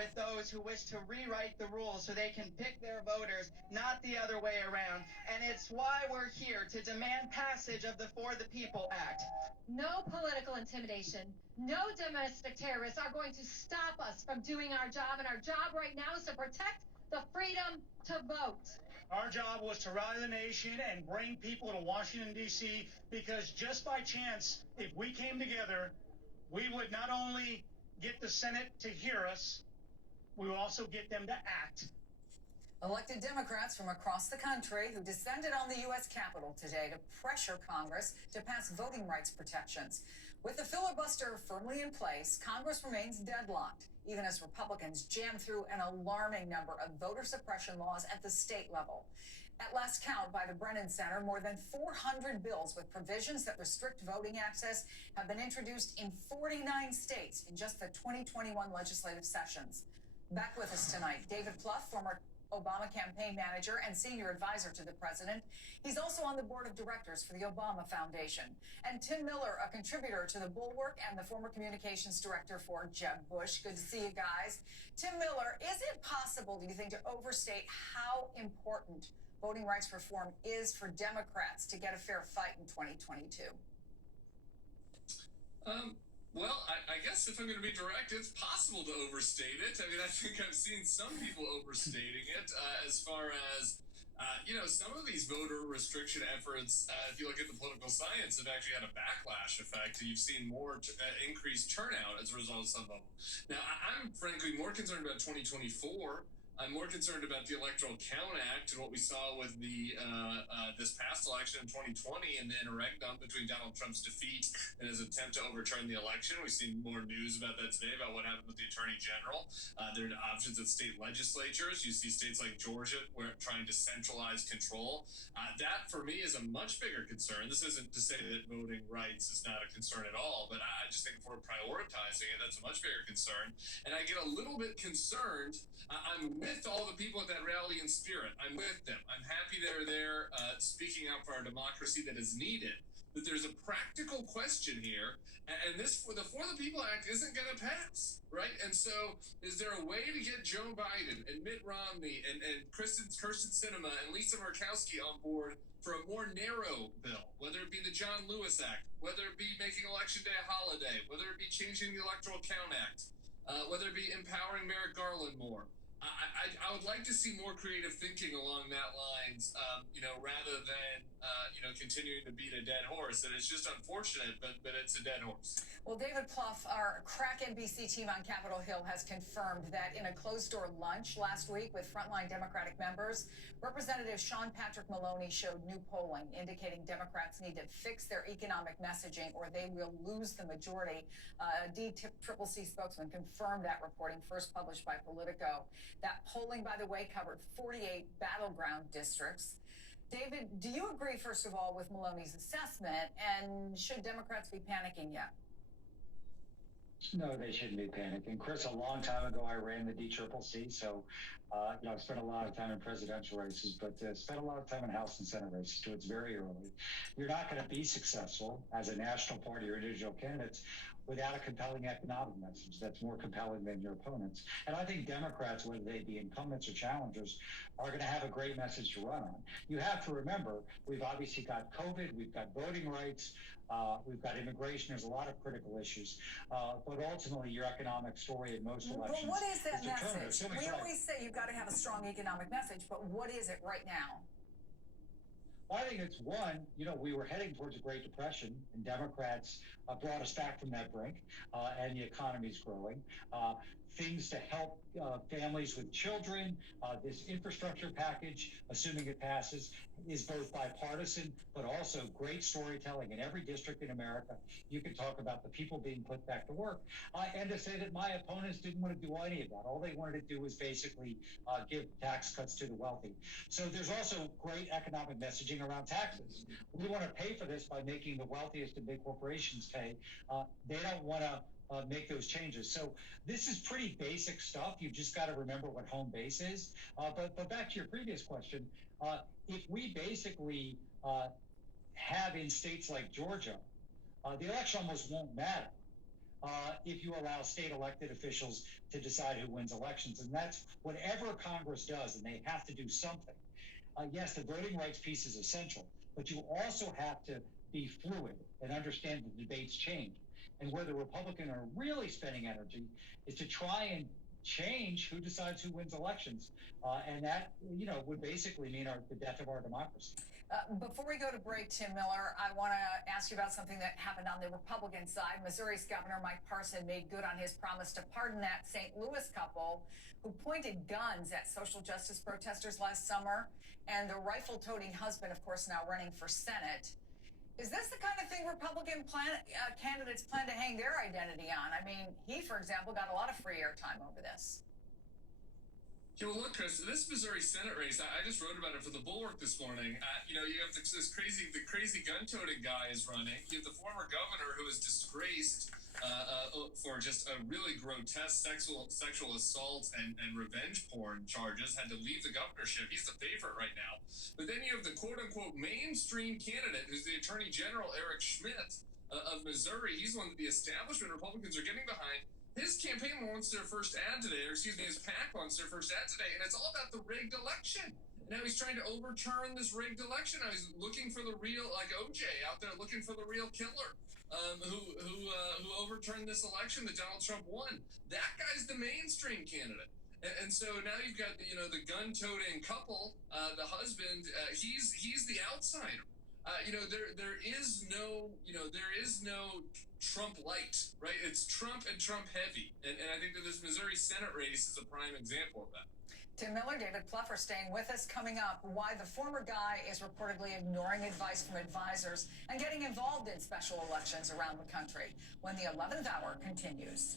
with those who wish to rewrite the rules so they can pick their voters, not the other way around. And it's why we're here to demand passage of the For the People Act. No political intimidation, no domestic terrorists are going to stop us from doing our job, and our job right now is to protect the freedom to vote. Our job was to rally the nation and bring people to Washington, D.C., because just by chance, if we came together, we would not only get the Senate to hear us, we will also get them to act. Elected Democrats from across the country who descended on the U.S. Capitol today to pressure Congress to pass voting rights protections. With the filibuster firmly in place, Congress remains deadlocked, even as Republicans jam through an alarming number of voter suppression laws at the state level. At last count by the Brennan Center, more than 400 bills with provisions that restrict voting access have been introduced in 49 states in just the 2021 legislative sessions. Back with us tonight, David Plouffe, former Obama campaign manager and senior advisor to the president. He's also on the board of directors for the Obama Foundation. And Tim Miller, a contributor to the Bulwark and the former communications director for Jeb Bush. Good to see you guys. Tim Miller, is it possible, do you think, to overstate how important voting rights reform is for Democrats to get a fair fight in 2022? Well, I guess if I'm going to be direct, it's possible to overstate it. I mean, I think I've seen some people overstating it as far as, some of these voter restriction efforts, if you look at the political science, have actually had a backlash effect. You've seen more increased turnout as a result of some of them. Now, I'm frankly more concerned about 2024. I'm more concerned about the Electoral Count Act and what we saw with the this past election in 2020 and the interregnum between Donald Trump's defeat and his attempt to overturn the election. We've seen more news about that today, about what happened with the Attorney General. There are options at state legislatures. You see states like Georgia where trying to centralize control. That, for me, is a much bigger concern. This isn't to say that voting rights is not a concern at all, but I just think if we're prioritizing it, that's a much bigger concern. And I get a little bit concerned. I'm with all the people at that rally in spirit. I'm with them. I'm happy they're there speaking out for our democracy that is needed. But there's a practical question here, and this For the People Act isn't going to pass, right? And so is there a way to get Joe Biden and Mitt Romney and Kirsten Sinema and Lisa Murkowski on board for a more narrow bill, whether it be the John Lewis Act, whether it be making Election Day a holiday, whether it be changing the Electoral Count Act, whether it be empowering Merrick Garland more? I would like to see more creative thinking along that lines, rather than, continuing to beat a dead horse. And it's just unfortunate, but it's a dead horse. Well, David Plouffe, our crack NBC team on Capitol Hill, has confirmed that in a closed-door lunch last week with frontline Democratic members, Representative Sean Patrick Maloney showed new polling indicating Democrats need to fix their economic messaging or they will lose the majority. DCCC spokesman confirmed that reporting, first published by Politico. That polling, by the way, covered 48 battleground districts. David, do you agree, first of all, with Maloney's assessment, and should Democrats be panicking yet? No, they shouldn't be panicking. Chris, a long time ago, I ran the DCCC, so I spent a lot of time in presidential races, but spent a lot of time in House and Senate races, so it's very early. You're not going to be successful as a national party or individual candidates without a compelling economic message that's more compelling than your opponents. And I think Democrats, whether they be incumbents or challengers, are going to have a great message to run on. You have to remember, we've obviously got COVID, we've got voting rights, we've got immigration. There's a lot of critical issues. But ultimately, your economic story in most elections. But what is that message? So we always say you've got to have a strong economic message, but what is it right now? Well, I think it's one, we were heading towards a Great Depression, and Democrats brought us back from that brink, and the economy's growing. Things to help families with children. This infrastructure package, assuming it passes, is both bipartisan, but also great storytelling in every district in America. You can talk about the people being put back to work. And to say that my opponents didn't want to do any of that. All they wanted to do was basically give tax cuts to the wealthy. So there's also great economic messaging around taxes. We want to pay for this by making the wealthiest and big corporations pay. They don't want to make those changes. So this is pretty basic stuff. You've just got to remember what home base is. But back to your previous question, if we basically have in states like Georgia, the election almost won't matter. if you allow state elected officials to decide who wins elections. And that's whatever Congress does, and they have to do something. Yes, the voting rights piece is essential, but you also have to be fluid and understand the debates change. And where the Republicans are really spending energy is to try and change who decides who wins elections. And that, would basically mean the death of our democracy. Before we go to break, Tim Miller, I want to ask you about something that happened on the Republican side. Missouri's Governor Mike Parson made good on his promise to pardon that St. Louis couple who pointed guns at social justice protesters last summer, and the rifle-toting husband, of course, now running for Senate. Is this the kind of thing Republican candidates plan to hang their identity on? I mean, he, for example, got a lot of free airtime over this. Yeah, well, look, Chris, this Missouri Senate race, I just wrote about it for the Bulwark this morning. You have the crazy gun-toting guy is running. You have the former governor who is disgraced for just a really grotesque sexual assault and revenge porn charges, had to leave the governorship. He's the favorite right now. But then you have the quote-unquote mainstream candidate, who's the Attorney General Eric Schmidt of Missouri. He's one that the establishment Republicans are getting behind. His campaign launched their first ad today, his PAC launched their first ad today, and it's all about the rigged election. Now he's trying to overturn this rigged election. Now he's looking for the real, like OJ out there, looking for the real killer who overturned this election that Donald Trump won. That guy's the mainstream candidate. And so now you've got the gun-toting couple, the husband. He's the outsider. There is no Trump light, right? It's Trump and Trump heavy. And I think that this Missouri Senate race is a prime example of that. Tim Miller, David Pluffer staying with us. Coming up, why the former guy is reportedly ignoring advice from advisors and getting involved in special elections around the country when the 11th hour continues.